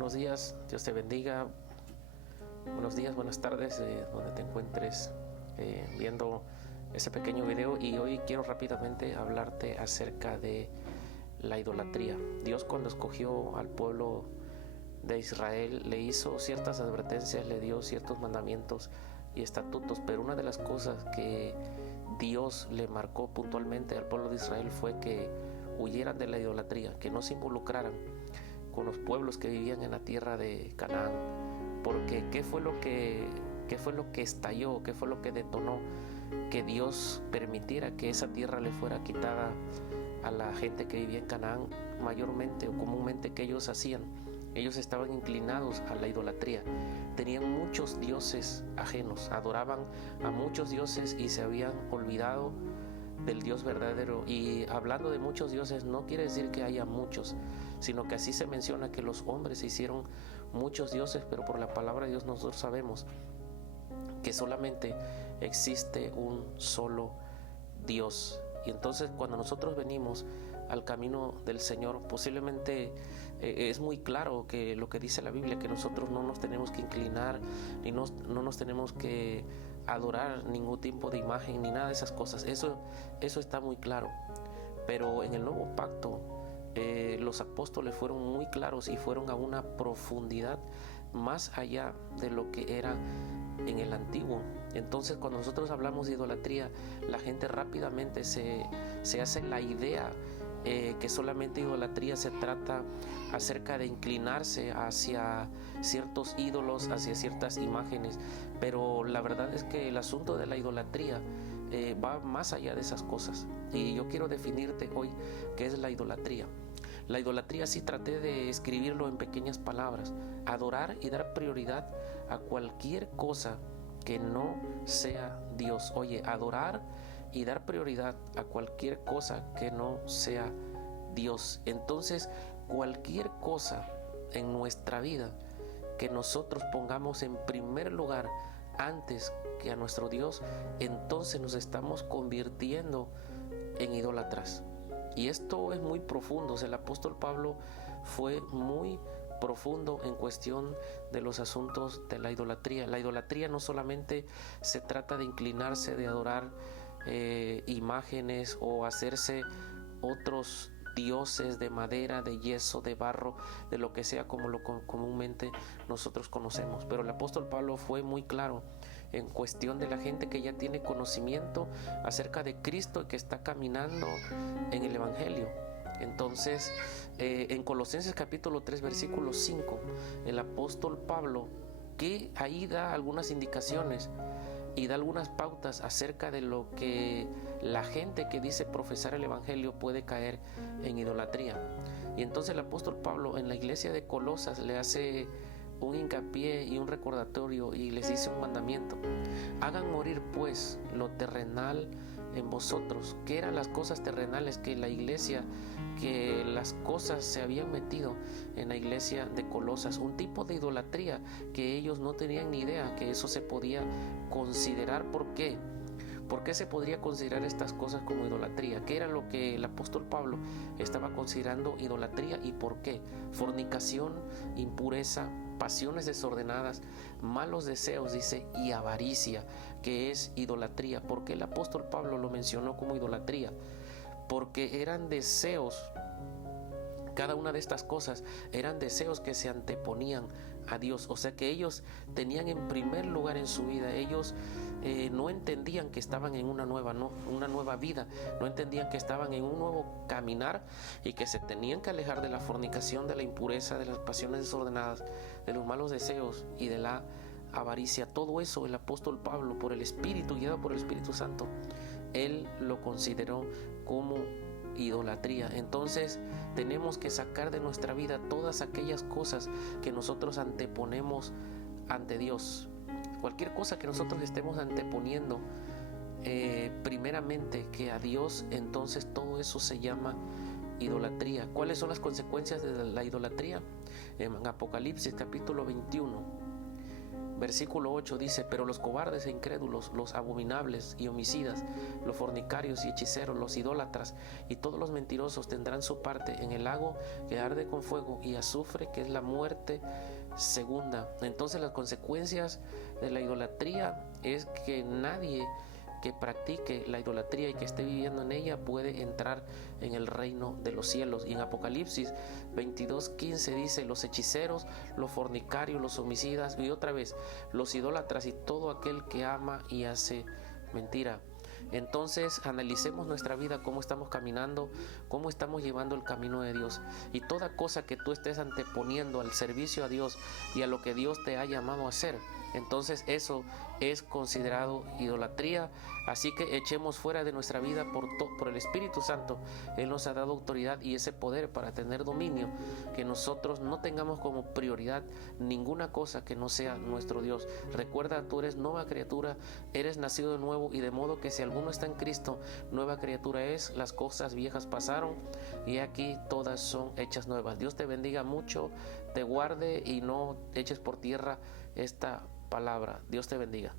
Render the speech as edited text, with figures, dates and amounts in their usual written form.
Buenos días, Dios te bendiga. Buenos días, buenas tardes, donde te encuentres viendo este pequeño video. Y hoy quiero rápidamente hablarte acerca de la idolatría. Dios, cuando escogió al pueblo de Israel, le hizo ciertas advertencias, le dio ciertos mandamientos y estatutos, pero una de las cosas que Dios le marcó puntualmente al pueblo de Israel fue que huyeran de la idolatría, que no se involucraran con los pueblos que vivían en la tierra de Canaán. Porque ¿qué fue lo que estalló? ¿Qué fue lo que detonó que Dios permitiera que esa tierra le fuera quitada a la gente que vivía en Canaán? Mayormente o comúnmente, que ellos hacían, ellos estaban inclinados a la idolatría. Tenían muchos dioses ajenos, adoraban a muchos dioses y se habían olvidado del Dios verdadero. Y hablando de muchos dioses, no quiere decir que haya muchos, sino que así se menciona que los hombres se hicieron muchos dioses, pero por la palabra de Dios nosotros sabemos que solamente existe un solo Dios. Y entonces, cuando nosotros venimos al camino del Señor, posiblemente es muy claro que lo que dice la Biblia, que nosotros no nos tenemos que inclinar ni no nos tenemos que adorar ningún tipo de imagen ni nada de esas cosas. Eso está muy claro. Pero en el nuevo pacto, los apóstoles fueron muy claros y fueron a una profundidad más allá de lo que era en el antiguo. Entonces, cuando nosotros hablamos de idolatría, la gente rápidamente se hace la idea que solamente idolatría se trata acerca de inclinarse hacia ciertos ídolos, hacia ciertas imágenes. Pero la verdad es que el asunto de la idolatría va más allá de esas cosas. Y yo quiero definirte hoy qué es la idolatría. La idolatría, sí traté de escribirlo en pequeñas palabras: adorar y dar prioridad a cualquier cosa que no sea Dios. Oye, adorar y dar prioridad a cualquier cosa que no sea Dios. Entonces, cualquier cosa en nuestra vida que nosotros pongamos en primer lugar antes que a nuestro Dios, entonces nos estamos convirtiendo en idólatras. Y esto es muy profundo. O sea, el apóstol Pablo fue muy profundo en cuestión de los asuntos de la idolatría. La idolatría no solamente se trata de inclinarse, de adorar imágenes o hacerse otros dioses de madera, de yeso, de barro, de lo que sea, como lo comúnmente nosotros conocemos. Pero el apóstol Pablo fue muy claro en cuestión de la gente que ya tiene conocimiento acerca de Cristo y que está caminando en el Evangelio. Entonces, en Colosenses capítulo 3 versículo 5, el apóstol Pablo, que ahí da algunas indicaciones y da algunas pautas acerca de lo que la gente que dice profesar el Evangelio puede caer en idolatría. Y entonces el apóstol Pablo en la iglesia de Colosas le hace un hincapié y un recordatorio y les dice un mandamiento: hagan morir pues lo terrenal en vosotros. ¿Qué eran las cosas terrenales? Que la iglesia, que las cosas se habían metido en la iglesia de Colosas, un tipo de idolatría que ellos no tenían ni idea que eso se podía considerar. ¿Por qué? ¿Por qué se podría considerar estas cosas como idolatría? ¿Qué era lo que el apóstol Pablo estaba considerando idolatría y por qué? Fornicación, impureza, pasiones desordenadas, malos deseos, dice, y avaricia, que es idolatría. ¿Por qué el apóstol Pablo lo mencionó como idolatría? Porque eran deseos. Cada una de estas cosas eran deseos que se anteponían a Dios. O sea que ellos tenían en primer lugar en su vida. Ellos no entendían que estaban en una nueva vida. No entendían que estaban en un nuevo caminar y que se tenían que alejar de la fornicación, de la impureza, de las pasiones desordenadas, de los malos deseos y de la avaricia. Todo eso el apóstol Pablo, por el Espíritu, guiado por el Espíritu Santo, él lo consideró como idolatría. Entonces tenemos que sacar de nuestra vida todas aquellas cosas que nosotros anteponemos ante Dios. Cualquier cosa que nosotros estemos anteponiendo primeramente que a Dios, entonces todo eso se llama idolatría. ¿Cuáles son las consecuencias de la idolatría? En Apocalipsis capítulo 21 Versículo 8 dice: pero los cobardes e incrédulos, los abominables y homicidas, los fornicarios y hechiceros, los idólatras y todos los mentirosos tendrán su parte en el lago que arde con fuego y azufre, que es la muerte segunda. Entonces las consecuencias de la idolatría es que nadie que practique la idolatría y que esté viviendo en ella puede entrar en el reino de los cielos. Y en Apocalipsis 22:15 dice: los hechiceros, los fornicarios, los homicidas, y otra vez, los idólatras y todo aquel que ama y hace mentira. Entonces analicemos nuestra vida, cómo estamos caminando, cómo estamos llevando el camino de Dios, y toda cosa que tú estés anteponiendo al servicio a Dios y a lo que Dios te ha llamado a hacer, entonces eso es considerado idolatría. Así que echemos fuera de nuestra vida por el Espíritu Santo. Él nos ha dado autoridad y ese poder para tener dominio, que nosotros no tengamos como prioridad ninguna cosa que no sea nuestro Dios. Recuerda, tú eres nueva criatura, eres nacido de nuevo, y de modo que si alguno está en Cristo, nueva criatura es. Las cosas viejas pasaron y aquí todas son hechas nuevas. Dios te bendiga mucho, te guarde y no eches por tierra esta palabra. Dios te bendiga.